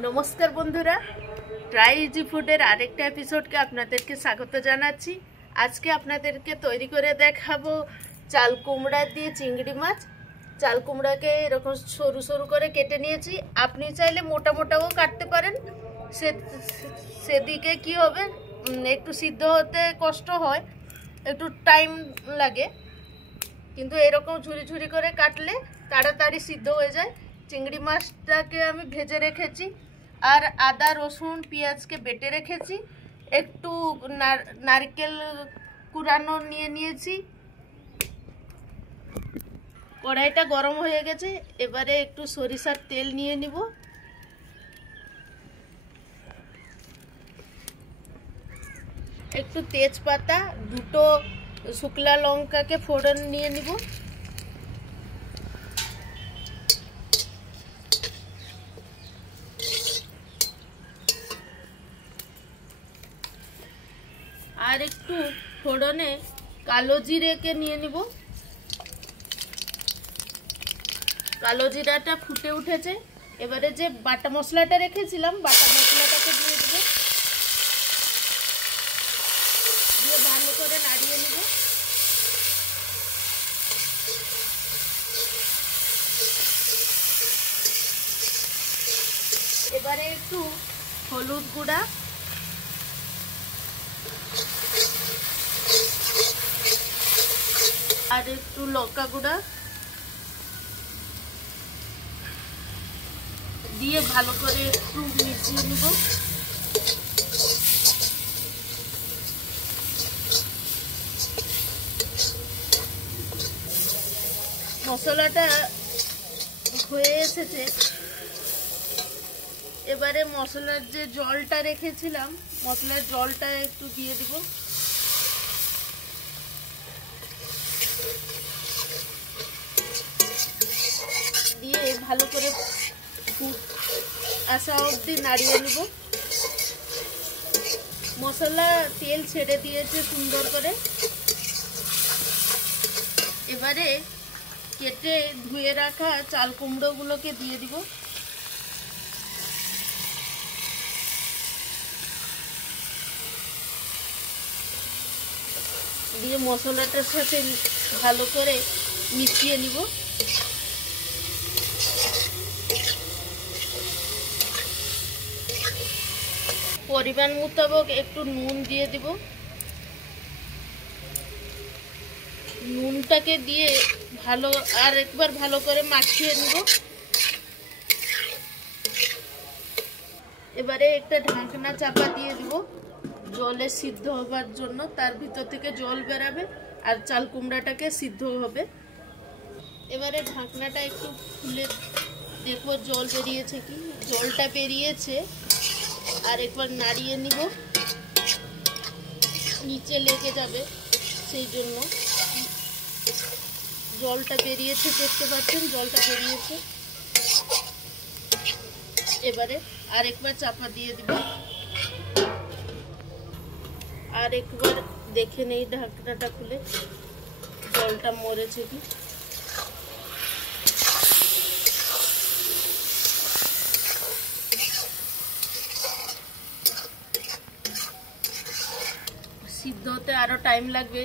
নমস্কার বন্ধুরা, try easy ফুডের আরেকটা এপিসোডকে আপনাদেরকে স্বাগত জানাচ্ছি। আজকে আপনাদেরকে তৈরি করে দেখাবো চাল কুমড়া দিয়ে চিংড়ি মাছ। চাল কুমড়াকে এরকম সরু সরু করে কেটে নিয়েছি। আপনি চাইলে মোটা মোটাও কাটতে পারেন। সেদিকে কি হবে, একটু সিদ্ধ হতে কষ্ট হয়, একটু টাইম লাগে, কিন্তু এরকম ঝুরি ঝুরি করে কাটলে তাড়াতাড়ি সিদ্ধ হয়ে যায়। চিংড়ি মাছটাকে আমি ভেজে রেখেছি, আর আদা রসুন পেঁয়াজকে বেটে রেখেছি। একটু নারকেল কুড়ানো নিয়েছি। কড়াইটা গরম হয়ে গেছে, এবারে একটু সরিষার তেল নিয়ে নিব। একটু তেজপাতা, দুটো শুকলা লঙ্কাকে ফোড়ন নিয়ে নিব। আর একটু ফোড়নে কালো জিরেকে নিয়ে নিব। কালো জিরাটা ফুটে উঠেছে, এবারে যে বাটা মশলাটা রেখেছিলাম বাটা মশলাটাকে দিয়ে দেব, দিয়ে ভালো করে নাড়িয়ে নিব। এবারে একটু হলুদ গুঁড়া, আর একটু লঙ্কা গুঁড়া দিয়ে ভালো করে একটু মিশিয়ে নিব। মশলাটা হয়ে এসেছে, এবারে মশলার যে জলটা রেখেছিলাম মশলার জলটা একটু দিয়ে দিব। দিয়ে ভালো করে আসা অবধি নাড়িয়ে নিব। মশলা তেল ছেড়ে দিয়েছে সুন্দর করে। এবারে কেটে ধুয়ে রাখা চাল কুমড়োগুলোকে দিয়ে দিব। দিয়ে মশলাটার সাথে ভালো করে মিশিয়ে নিব। পরিমাণ মোতাবেক একটু নুন দিয়ে দিব। নুনটাকে দিয়ে আর একবার ভালো করে মাখিয়ে নিব। এবারে একটা ঢাকনা চাপা দিয়ে দিব জলে সিদ্ধ হবার জন্য। তার ভিতর থেকে জল বেরাবে আর চাল কুমড়াটাকে সিদ্ধ হবে। এবারে ঢাকনাটা একটু খুলে দেখব জল বেরিয়েছে কি। জলটা বেরিয়েছে, আর একবার নাড়িয়ে নিব, নিচে লেগে যাবে, সেই জন্য। জলটা বেরিয়েছে, দেখতে পাচ্ছেন জলটা বেরিয়েছে। এবারে আরেকবার চাপা দিয়ে দিব, আর একবার দেখে নেই ঢাকনাটা খুলে জলটা মরেছে কি। সিদ্ধ হতে আরো টাইম লাগবে,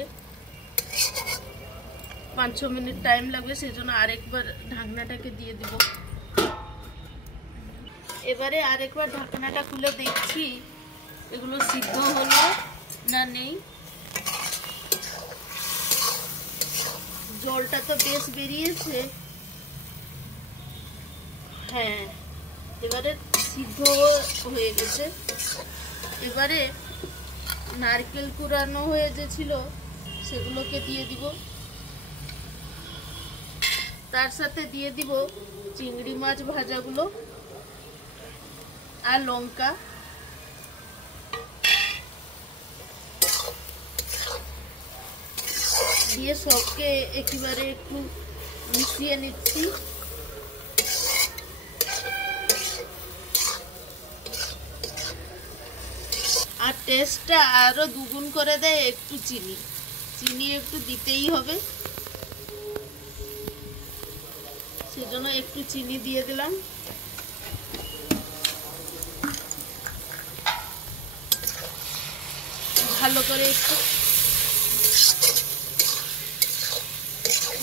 5-6 মিনিট টাইম লাগবে, সেই জন্য আরেকবার ঢাকনাটাকে দিয়ে দিব। এবারে আরেকবার ঢাকনাটা খুলে দেখছি এগুলো সিদ্ধ হলো না নেই। জলটা তো বেশ বেরিয়েছে, হ্যাঁ এবারে সিদ্ধ হয়ে গেছে। এবারে নারকেল কুড়ানো হয়ে যে ছিল সেগুলোকে দিয়ে দিব। তার সাথে দিয়ে দিব চিংড়ি মাছ ভাজাগুলো আর লঙ্কা। দিয়ে সবকে একেবারে একটু মিশিয়ে নিচ্ছি। আর টেস্টটা আরো দুগুণ করে দেয় একটু চিনি একটু দিতেই হবে, সেজন্য একটু চিনি দিয়ে দিলাম। ভালো করে একটু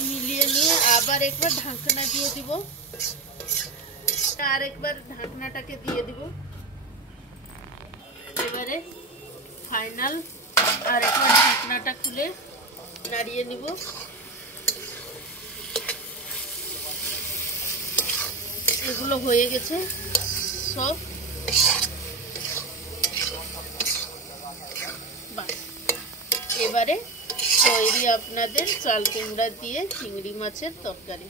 মিলিয়ে নিয়ে আবার একবার ঢাকনা দিয়ে দিব, আর একবার ঢাকনাটাকে দিয়ে দিব। এবারে ফাইনাল আর একবার ঢাকনাটা খুলে নাড়িয়ে নিব। এগুলো হয়ে গেছে সব। বাস, এবারে তৈরি আপনাদের চাল কুমড়া দিয়ে চিংড়ি মাছের তরকারি।